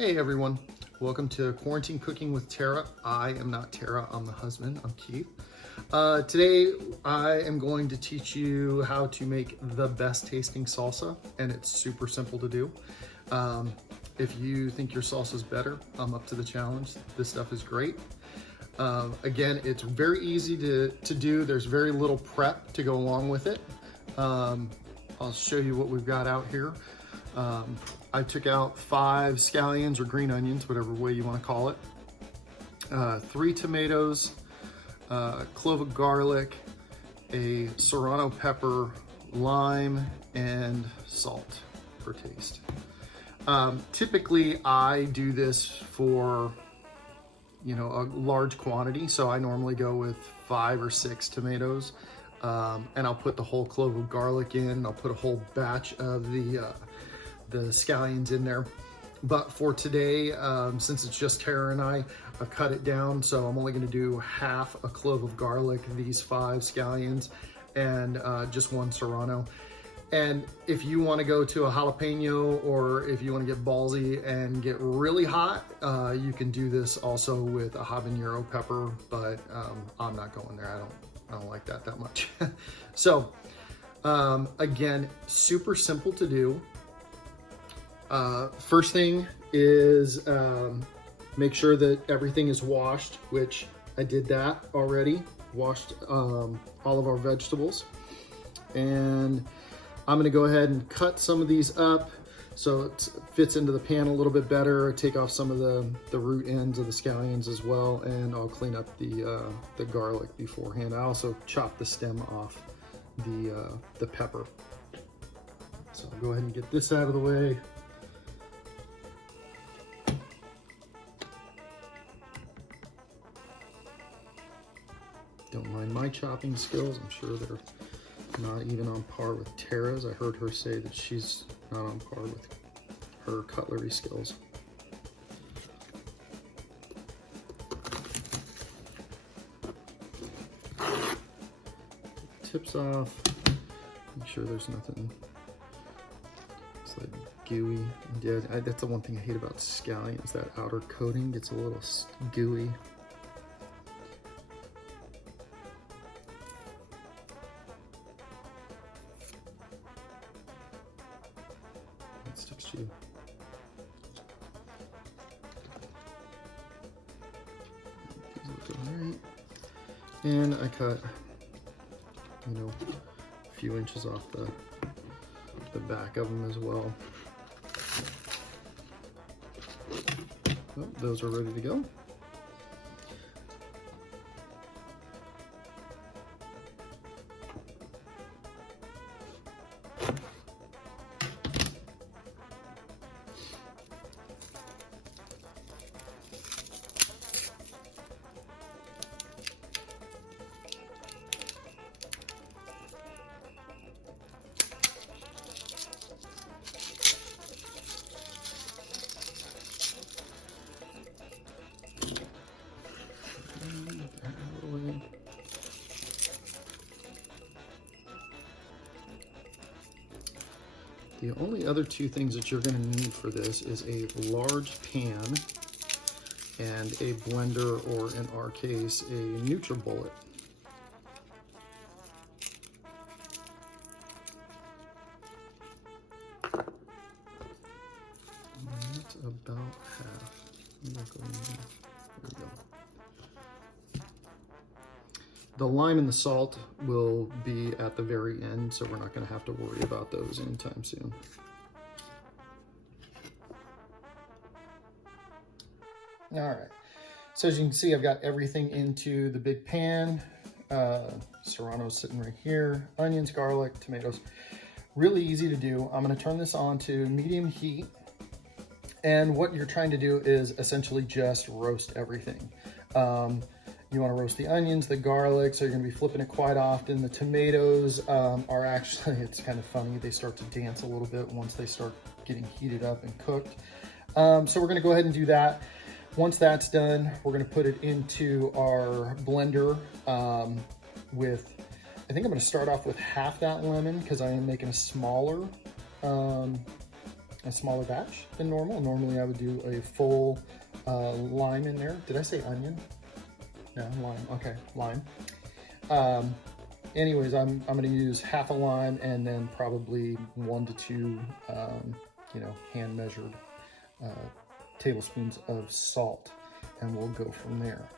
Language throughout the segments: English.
Hey everyone, welcome to Quarantine Cooking with Tarah. I am not Tarah, I'm the husband, I'm Keith. Today I am going to teach you how to make the best tasting salsa, and it's super simple to do. If you think your salsa is better, I'm up to the challenge. This stuff is great. Again, it's very easy to do. There's very little prep to go along with it. I'll show you what we've got out here. I took out 5 scallions or green onions, whatever way you want to call it, 3 tomatoes, a clove of garlic, a Serrano pepper, lime, and salt for taste. Typically, I do this for, a large quantity, so I normally go with 5 or 6 tomatoes, and I'll put the whole clove of garlic in. I'll put a whole batch of the scallions in there. But for today, since it's just Tara and I've cut it down, so I'm only going to do half a clove of garlic, these 5 scallions, and just 1 Serrano. And if you want to go to a jalapeno, or if you want to get ballsy and get really hot, you can do this also with a habanero pepper, but I'm not going there. I don't like that much. So again, super simple to do. First thing is make sure that everything is washed, which I did that already. Washed all of our vegetables. And I'm gonna go ahead and cut some of these up so it fits into the pan a little bit better. Take off some of the root ends of the scallions as well, and I'll clean up the garlic beforehand. I also chop the stem off the pepper. So I'll go ahead and get this out of the way. Don't mind my chopping skills. I'm sure they're not even on par with Tara's. I heard her say that she's not on par with her cutlery skills. Tips off. Make sure there's nothing. It's like gooey. Yeah, that's the one thing I hate about scallions. That outer coating gets a little gooey. Sticks to you. These look alright. And I cut, a few inches off the back of them as well. Oh, those are ready to go. The only other 2 things that you're going to need for this is a large pan and a blender, or in our case, a NutriBullet. That's about half. There we go. The lime and the salt will be at the very end, so we're not going to have to worry about those anytime soon. All right, so as you can see, I've got everything into the big pan. Serrano's sitting right here. Onions, garlic, tomatoes. Really easy to do. I'm going to turn this on to medium heat. And what you're trying to do is essentially just roast everything. You want to roast the onions, the garlic, so you're going to be flipping it quite often. The tomatoes are actually, it's kind of funny, they start to dance a little bit once they start getting heated up and cooked. So we're going to go ahead and do that. Once that's done, we're going to put it into our blender with, I think I'm going to start off with half that lemon because I am making a smaller a smaller batch than normal. Normally I would do a full lime in there. Did I say onion? No, lime. Okay, lime. Anyways, I'm going to use half a lime and then probably 1 to 2, hand measured tablespoons of salt, and we'll go from there.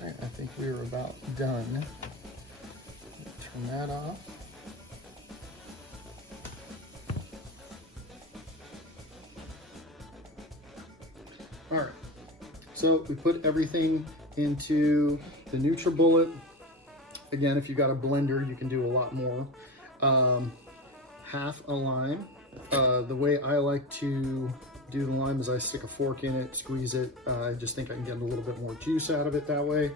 All right, I think we are about done. Turn that off. All right, so we put everything into the NutriBullet. Again, if you got a blender, you can do a lot more. Half a lime. The way I like to do the lime is I stick a fork in it, squeeze it. I just think I can get a little bit more juice out of it that way.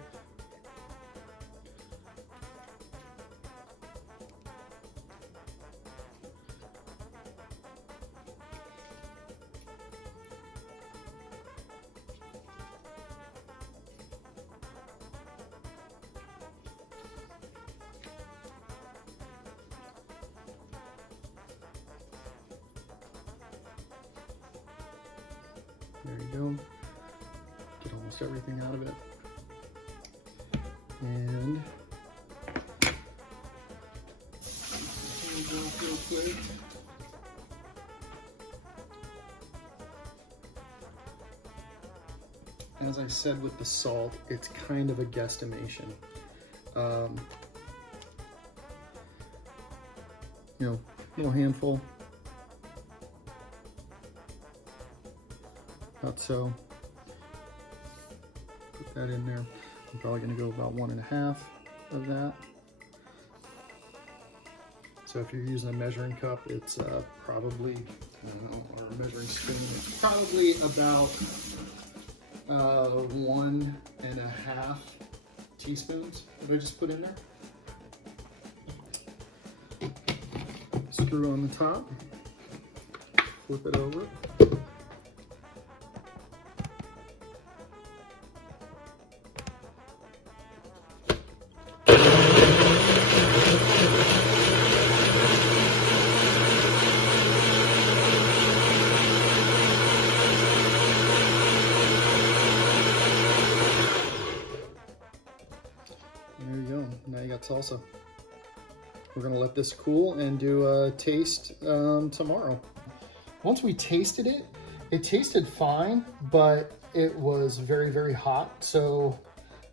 There you go. Get almost everything out of it. And hands off real quick. As I said with the salt, it's kind of a guesstimation. You know, a little handful. About so. Put that in there. I'm probably going to go about 1.5 of that. So if you're using a measuring cup, it's probably, I don't know, or a measuring spoon, it's probably about 1.5 teaspoons that I just put in there. Screw on the top, flip it over. There you go, now you got salsa. We're gonna let this cool and do a taste tomorrow. Once we tasted it, it tasted fine, but it was very, very hot. So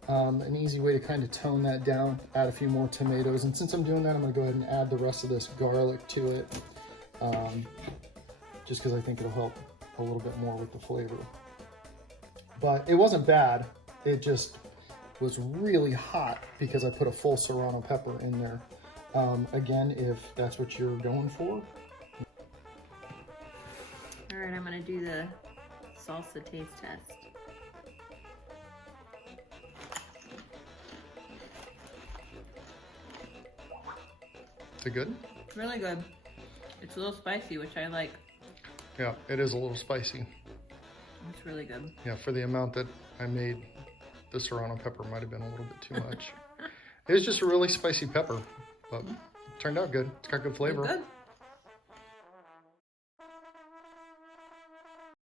an easy way to kind of tone that down, add a few more tomatoes. And since I'm doing that, I'm gonna go ahead and add the rest of this garlic to it, just because I think it'll help a little bit more with the flavor. But it wasn't bad. It just was really hot because I put a full Serrano pepper in there. Again, if that's what you're going for. All right, I'm gonna do the salsa taste test. Is it good? It's really good. It's a little spicy, which I like. Yeah, it is a little spicy. It's really good. Yeah, for the amount that I made, the Serrano pepper might have been a little bit too much. It was just a really spicy pepper, but it turned out good. It's got good flavor. Good.